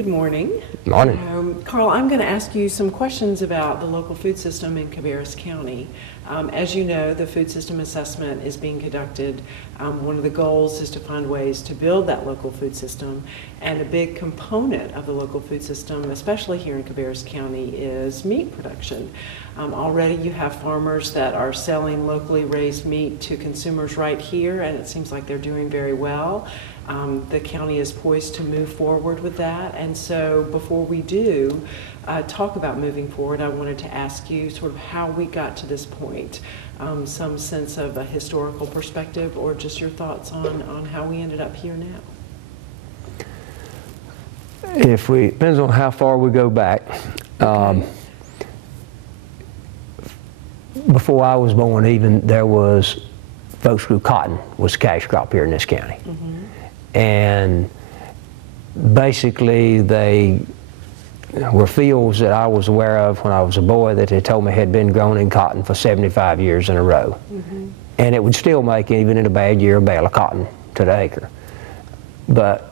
Good morning. Morning. Carl, I'm going to ask you some questions about the local food system in Cabarrus County. As you know, the food system assessment is being conducted. One of the goals is to find ways to build that local food system, and a big component of the local food system, especially here in Cabarrus County, is meat production. Already you have farmers that are selling locally raised meat to consumers right here, and it seems like they're doing very well. The county is poised to move forward with that, and so before we do talk about moving forward, I wanted to ask you sort of how we got to this point, some sense of a historical perspective, or just your thoughts on how we ended up here now. Depends on how far we go back. Okay. Before I was born, even there was folks grew cotton was a cash crop here in this county. Mm-hmm. And basically they were fields that I was aware of when I was a boy that they told me had been grown in cotton for 75 years in a row. Mm-hmm. And it would still make, even in a bad year, a bale of cotton to the acre. But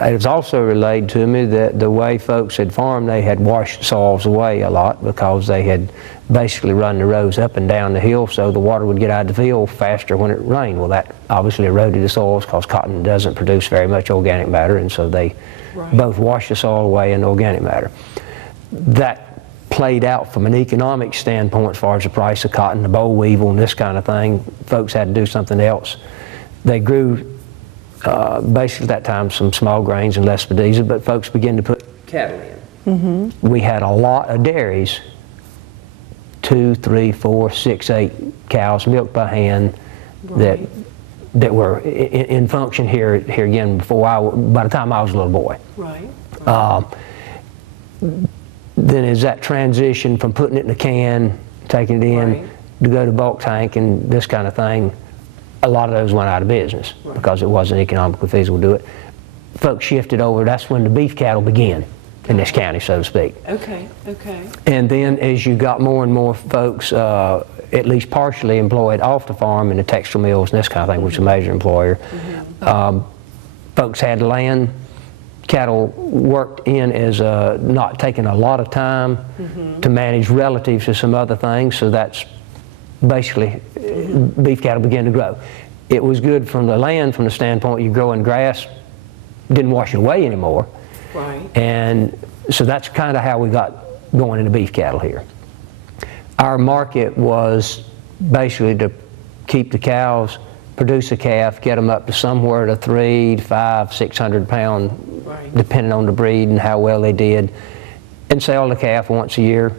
it was also relayed to me that the way folks had farmed, they had washed soils away a lot because they had basically run the rows up and down the hill so the water would get out of the field faster when it rained. Well, that obviously eroded the soils because cotton doesn't produce very much organic matter, and so they both wash the soil away and organic matter. That played out from an economic standpoint as far as the price of cotton, the boll weevil and this kind of thing. Folks had to do something else. They grew basically at that time some small grains and less spediza, but folks began to put cattle in. Mm-hmm. We had a lot of dairies, 2, 3, 4, 6, 8 cows milked by hand that were in function here again by the time I was a little boy. Right. Then as that transition from putting it in a can, taking it in to go to bulk tank and this kind of thing, a lot of those went out of business because it wasn't economically feasible to do it. Folks shifted over. That's when the beef cattle began in this county, so to speak. Okay, okay. And then as you got more and more folks, at least partially employed off the farm in the textile mills and this kind of thing, which is a major employer, folks had land. Cattle worked in as not taking a lot of time to manage relative to some other things, so that's basically beef cattle began to grow. It was good from the land, from the standpoint you're growing grass, didn't wash it away anymore. Right. And so that's kind of how we got going into beef cattle here. Our market was basically to keep the cows, produce a calf, get them up to somewhere to 300 to 500, 600 pounds, depending on the breed and how well they did, and sell the calf once a year.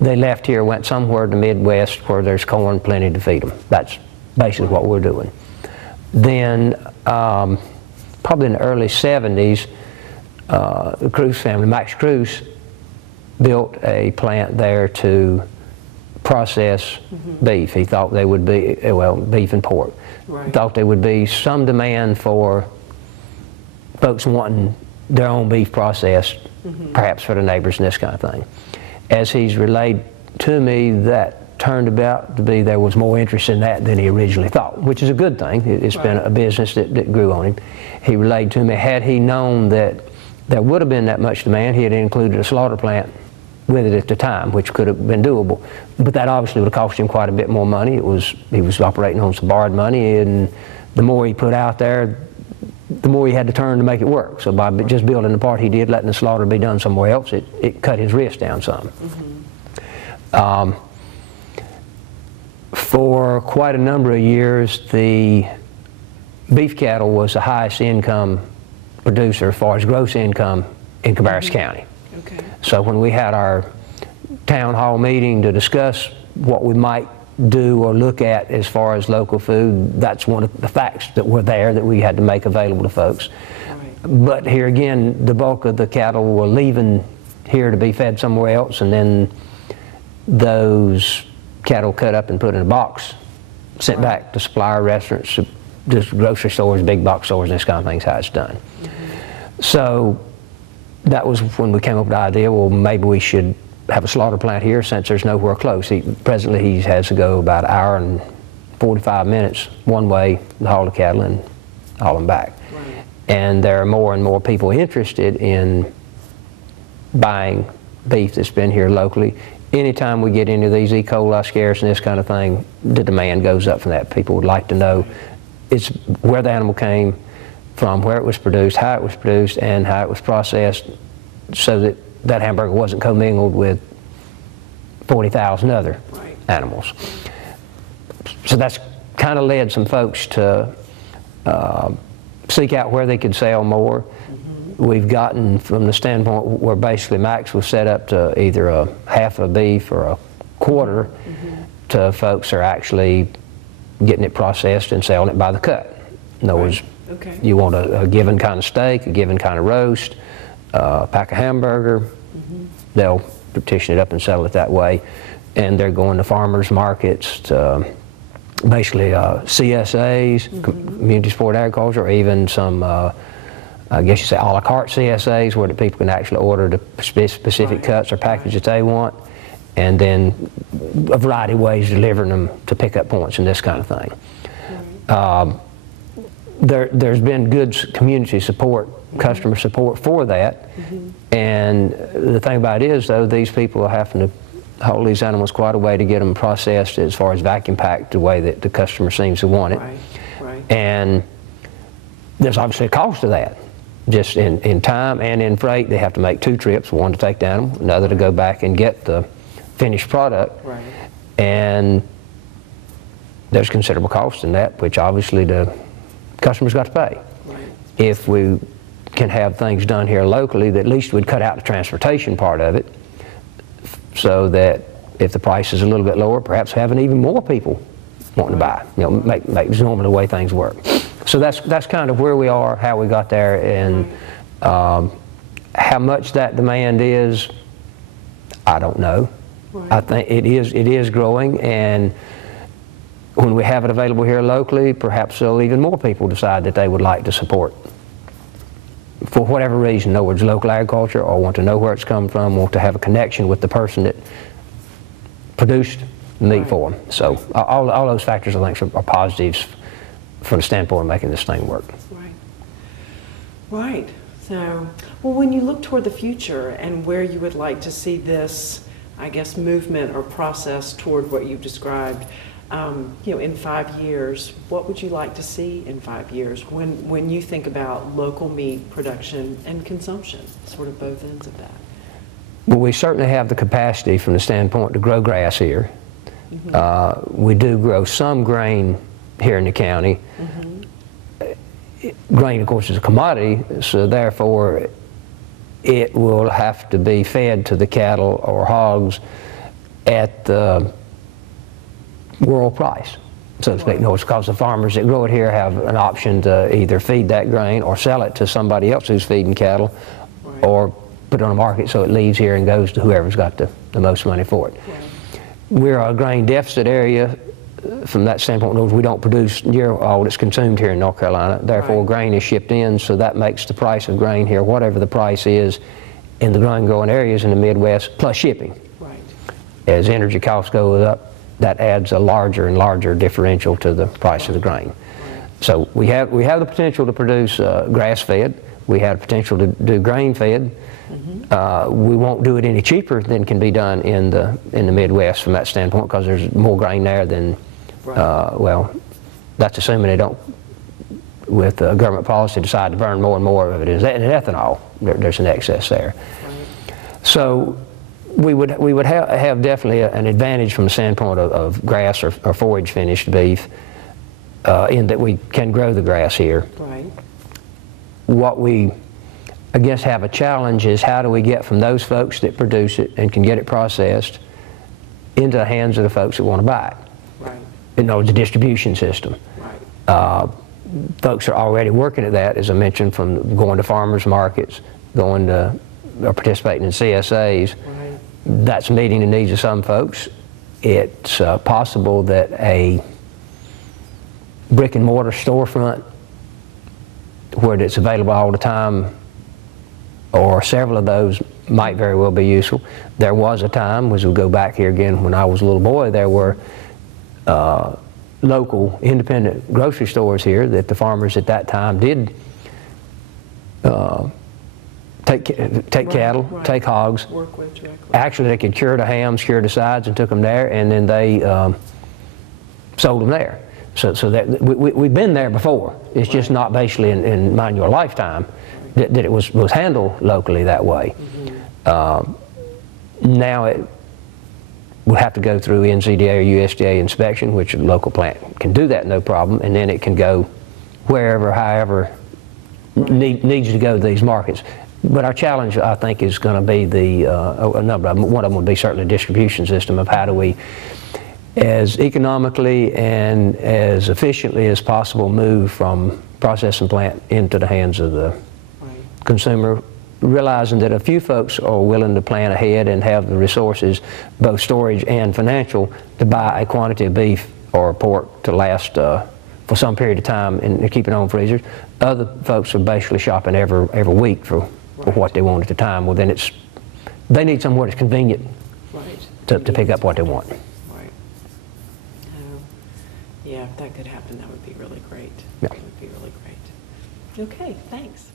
They left here, went somewhere in the Midwest where there's corn plenty to feed them. That's basically what we're doing. Then probably in the early 70s, the Cruz family, Max Cruz, built a plant there to process beef. He thought they would be, well, beef and pork. Thought there would be some demand for folks wanting their own beef processed, perhaps for the neighbors and this kind of thing. As he's relayed to me, that turned about to be there was more interest in that than he originally thought, which is a good thing. It's been a business that grew on him. He relayed to me, had he known that there would have been that much demand, he had included a slaughter plant with it at the time, which could have been doable. But that obviously would have cost him quite a bit more money. He was operating on some borrowed money, and the more he put out there, the more he had to turn to make it work. So by just building the part he did, letting the slaughter be done somewhere else, it cut his risk down some. For quite a number of years, the beef cattle was the highest income producer as far as gross income in Cabarrus County. Okay. So when we had our town hall meeting to discuss what we might do or look at as far as local food, that's one of the facts that were there that we had to make available to folks. But here again, the bulk of the cattle were leaving here to be fed somewhere else, and then those cattle cut up and put in a box, sent back to supplier restaurants, just grocery stores, big box stores, and this kind of thing's how it's done. So that was when we came up with the idea, well, maybe we should have a slaughter plant here since there's nowhere close. Presently he has to go about an hour and 45 minutes one way to haul the cattle and haul them back. And there are more and more people interested in buying beef that's been here locally. Anytime we get into these E. coli scares and this kind of thing, the demand goes up from that. People would like to know it's where the animal came from, where it was produced, how it was produced, and how it was processed, so that that hamburger wasn't commingled with 40,000 other animals. So that's kind of led some folks to seek out where they could sell more. We've gotten from the standpoint where basically max was set up to either a half a beef or a quarter, to folks are actually getting it processed and selling it by the cut. In other words, you want a given kind of steak, a given kind of roast, a pack of hamburger, they'll partition it up and sell it that way. And they're going to farmers markets, to basically CSAs, community support agriculture, or even some, I guess you say, a la carte CSAs, where the people can actually order the specific cuts or package that they want, and then a variety of ways delivering them to pickup points and this kind of thing. There's been good community support, customer support for that, and the thing about it is, though, these people are having to hold these animals quite a way to get them processed as far as vacuum packed the way that the customer seems to want it. And there's obviously a cost to that. Just in time and in freight, they have to make 2 trips, one to take the animal, another to go back and get the finished product. And there's considerable cost in that, which obviously the customer's got to pay. If we can have things done here locally, that at least we'd cut out the transportation part of it, so that if the price is a little bit lower, perhaps having even more people wanting to buy. You know, make normally the way things work. So that's kind of where we are, how we got there, and how much that demand is, I don't know. I think it is growing, and when we have it available here locally, perhaps even more people decide that they would like to support, for whatever reason, in other words, local agriculture, or want to know where it's come from, want to have a connection with the person that produced the meat for them. So all those factors, I think, are positives from the standpoint of making this thing work. Right. So, well, when you look toward the future and where you would like to see this, I guess, movement or process toward what you've described, you know, in 5 years, what would you like to see in 5 years when you think about local meat production and consumption, sort of both ends of that? Well, we certainly have the capacity from the standpoint to grow grass here. We do grow some grain here in the county. Grain, of course, is a commodity, so therefore it will have to be fed to the cattle or hogs at the world price, so to speak. No, it's because the farmers that grow it here have an option to either feed that grain or sell it to somebody else who's feeding cattle, or put it on the market so it leaves here and goes to whoever's got the most money for it. We're a grain deficit area from that standpoint. We don't produce near all that's consumed here in North Carolina, therefore grain is shipped in, so that makes the price of grain here, whatever the price is in the grain growing areas in the Midwest, plus shipping. As energy costs go up, that adds a larger and larger differential to the price of the grain. So we have the potential to produce grass-fed. We have the potential to do grain-fed. We won't do it any cheaper than can be done in the Midwest from that standpoint, because there's more grain there than, well, that's assuming they don't, with government policy, decide to burn more and more of it. In ethanol, there's an excess there. So we would have definitely an advantage from the standpoint of grass or forage finished beef, in that we can grow the grass here. What we, I guess, have a challenge is, how do we get from those folks that produce it and can get it processed into the hands of the folks that want to buy it? You know, the distribution system. Folks are already working at that, as I mentioned, from going to farmers markets, going to participating in CSAs. That's meeting the needs of some folks. It's possible that a brick and mortar storefront, where it's available all the time, or several of those, might very well be useful. There was a time, as we go back here again, when I was a little boy, there were local independent grocery stores here that the farmers at that time did take cattle, right. take hogs. Work with directly. Actually, they could cure the hams, cure the sides, and took them there, and then they sold them there. So that we've been there before. It's just not basically in mind your lifetime that it was handled locally that way. Now it would have to go through NCDA or USDA inspection, which a local plant can do that no problem, and then it can go wherever, however needs to go to these markets. But our challenge, I think, is going to be a number of them. One of them would be certainly the distribution system of how do we, as economically and as efficiently as possible, move from processing plant into the hands of the consumer, realizing that a few folks are willing to plan ahead and have the resources, both storage and financial, to buy a quantity of beef or pork to last for some period of time and keep it on freezers. Other folks are basically shopping every week for what they want at the time. Well, then they need somewhere that's convenient to pick up what they want. Right. Yeah, if that could happen, that would be really great. Yeah. That would be really great. Okay, thanks.